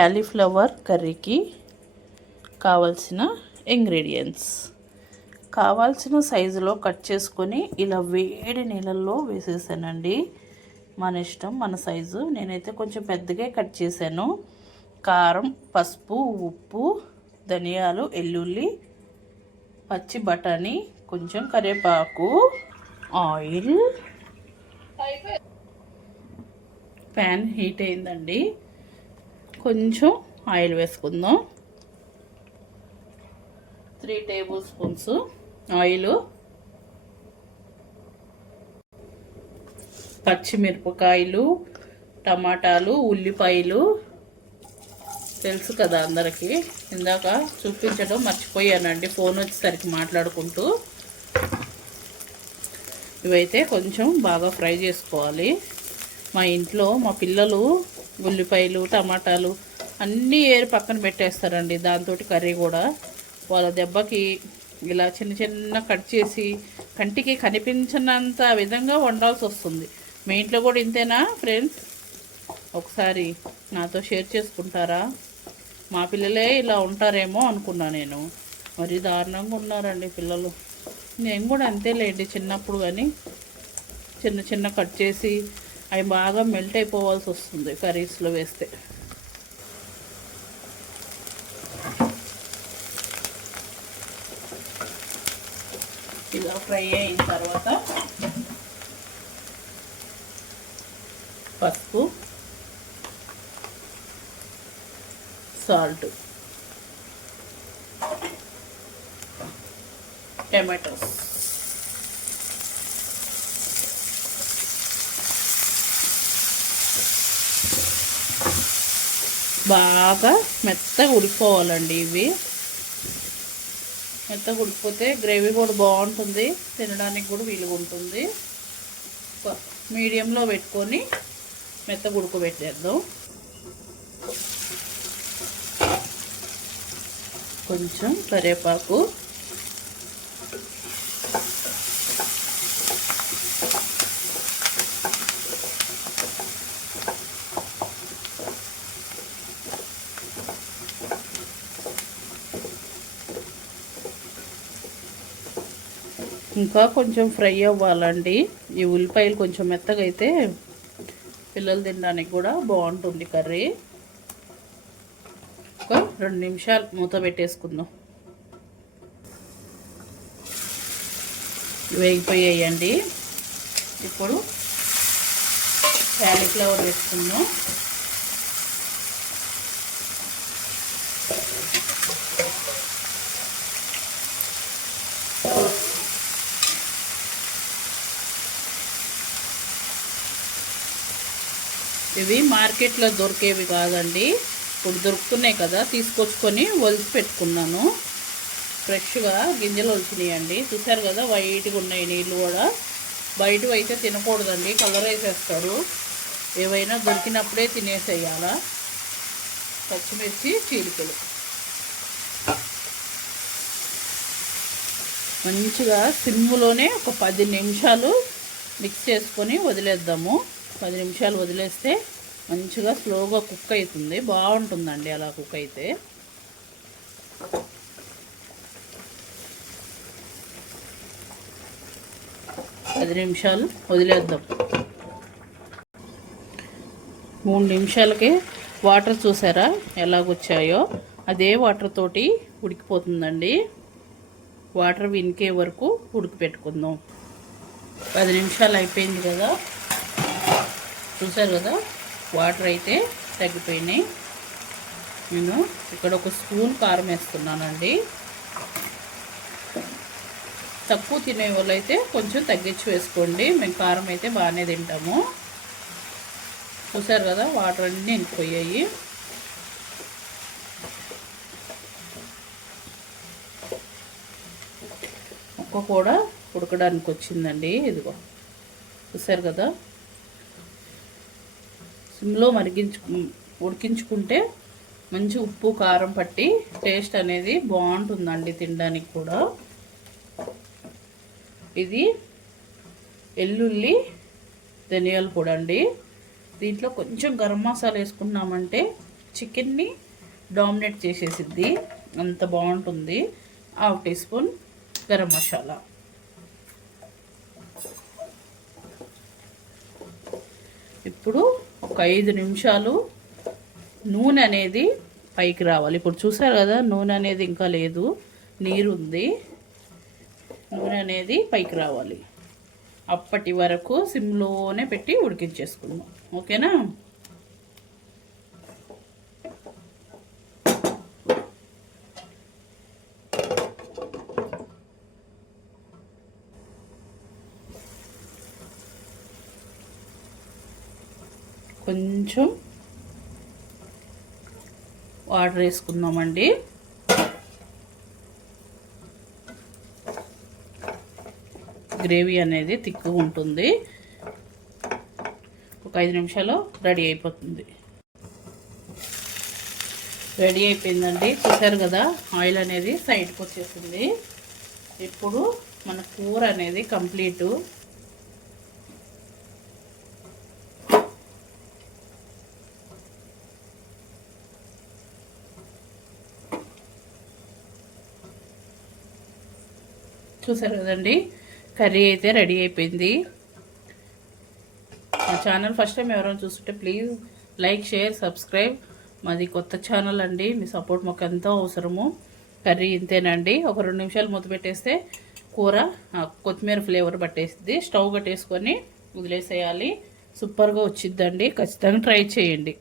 Cauliflower కర్రీకి కావలసిన ingredients కావాల్సిన సైజులో కట్ చేసుకొని ఇలా వేడి నీళ్ళల్లో వేసేసానండి. మన ఇష్టం, మన సైజు. నేనైతే కొంచెం పెద్దగా కట్ చేశాను. కారం, పసుపు, ఉప్పు, ధనియాలు, ఎల్లుల్లి, పచ్చి బఠానీ, కొంచెం కరివేపాకు, ఆయిల్. ప్యాన్ హీట్ అయిందండి. కొంచెం ఆయిల్ వేసుకుందాం. 3 టేబుల్ స్పూన్స్ ఆయిల్. పచ్చిమిరపకాయలు, టమాటాలు, ఉల్లిపాయలు తెలుసు కదా అందరికీ. ఇందాక చూపించడం మర్చిపోయానండి, ఫోన్ వచ్చేసరికి మాట్లాడుకుంటూ. ఇవైతే కొంచెం బాగా ఫ్రై చేసుకోవాలి. మా ఇంట్లో మా పిల్లలు ఉల్లిపాయలు, టమాటాలు అన్నీ ఏరి పక్కన పెట్టేస్తారండి. దాంతో కర్రీ కూడా వాళ్ళ దెబ్బకి ఇలా చిన్న చిన్న కట్ చేసి కంటికి కనిపించినంత విధంగా వండాల్సి వస్తుంది. మీ ఇంట్లో కూడా ఇంతేనా ఫ్రెండ్స్? ఒకసారి నాతో షేర్ చేసుకుంటారా? మా పిల్లలే ఇలా ఉంటారేమో అనుకున్నా నేను. మరి దారుణంగా ఉన్నారండి పిల్లలు. నేను కూడా అంతేలేండి చిన్నప్పుడు. కానీ చిన్న చిన్న కట్ చేసి అవి బాగా మెల్ట్ అయిపోవాల్సి వస్తుంది కర్రీస్లో వేస్తే. ఇలా ఫ్రై అయిన తర్వాత పసుపు, సాల్ట్, టమాటోస్, బాగా మెత్తగా ఉడికిపోవాలండి. ఇవి మెత్తగా ఉడికిపోతే గ్రేవీ కూడా బాగుంటుంది, తినడానికి కూడా వీలుగా ఉంటుంది. మీడియంలో పెట్టుకొని మెత్తగా ఉడకబెట్టేద్దాం. కొంచెం కరివేపాకు, ఇంకా కొంచెం ఫ్రై అవ్వాలండి. ఈ ఉల్లిపాయలు కొంచెం మెత్తగా అయితే పిల్లలు తినడానికి కూడా బాగుంటుంది కర్రీ. ఒక 2 నిమిషాలు మూత పెట్టేసుకుందాం. వేగిపోయాయండి. ఇప్పుడు క్యాలీఫ్లవర్ వేసుకుందాం. ఇవి మార్కెట్లో దొరికేవి కాదండి, ఇప్పుడు దొరుకుతున్నాయి కదా, తీసుకొచ్చుకొని ఒలిచి పెట్టుకున్నాను. ఫ్రెష్గా గింజలు ఒలిచినాయండి. చూసారు కదా, వైట్గా ఉన్నాయి నీళ్ళు కూడా. బయట అయితే తినకూడదండి, కలర్ వేసేస్తాడు. ఏవైనా దొరికినప్పుడే తినేసేయాలా. పచ్చిమిర్చి చీలికలు మంచిగా సిమ్లోనే ఒక 10 నిమిషాలు మిక్స్ చేసుకొని వదిలేద్దాము. 10 నిమిషాలు వదిలేస్తే మంచిగా స్లోగా కుక్ అవుతుంది. బాగుంటుందండి అలా కుక్ అయితే. పది నిమిషాలు వదిలేద్దాం. 3 నిమిషాలకే వాటర్ చూసారా ఎలాగొచ్చాయో? అదే వాటర్ తోటి ఉడికిపోతుందండి. వాటర్ వినికే వరకు ఉడికిపెట్టుకుందాం. 10 నిమిషాలు అయిపోయింది కదా, చూసారు కదా, వాటర్ అయితే తగ్గిపోయినాయి. నేను ఇక్కడ 1 స్పూన్ కారం వేస్తున్నానండి. తక్కువ తినే వాళ్ళు అయితే కొంచెం తగ్గించి వేసుకోండి. మేము కారం అయితే బాగానే తింటాము. చూసారు కదా, వాటర్ అన్నీ ఇంకిపోయాయి. ముక్క కూడా ఉడకడానికి వచ్చిందండి. ఇదిగో చూసారు కదా, సిమ్లో ఉడికించుకుంటే మంచి ఉప్పు కారం పట్టి టేస్ట్ అనేది బాగుంటుందండి తినడానికి కూడా. ఇది ఎల్లుల్లి ధనియాల పొడి అండి. దీంట్లో కొంచెం గరం మసాలా వేసుకున్నామంటే చికెన్ని డామినేట్ చేసేసిద్ది, అంత బాగుంటుంది. 1/2 టీ స్పూన్ గరం మసాలా. ఇప్పుడు ఒక 5 నిమిషాలు నూనె అనేది పైకి రావాలి. ఇప్పుడు చూసారు కదా, నూనె అనేది ఇంకా లేదు, నీరు ఉంది. నూనె అనేది పైకి రావాలి. అప్పటి వరకు సిమ్లోనే పెట్టి ఉడికించేసుకుందాం. ఓకేనా? కొంచెం వాటర్ వేసుకుందామండి. గ్రేవీ అనేది తిక్కుగా ఉంటుంది. ఒక 5 నిమిషాలు రెడీ అయిపోతుంది. రెడీ అయిపోయిందండి. చూసారు కదా, ఆయిల్ అనేది సైడ్కి వచ్చేసింది. ఇప్పుడు మన కూర అనేది కంప్లీటు. చూసారు కదండి, కర్రీ అయితే రెడీ అయిపోయింది. మా ఛానల్ ఫస్ట్ టైం ఎవరైనా చూస్తుంటే ప్లీజ్ లైక్, షేర్, సబ్స్క్రైబ్. మాది కొత్త ఛానల్ అండి, మీ సపోర్ట్ మాకు ఎంతో అవసరము. కర్రీ ఇంతేనండి. ఒక 2 నిమిషాలు మూత పెట్టేస్తే కూర కొత్తిమీర ఫ్లేవర్ పట్టేస్తుంది. స్టవ్ కట్టేసుకొని వదిలేసేయాలి. సూపర్గా వచ్చిద్దండి. ఖచ్చితంగా ట్రై చేయండి.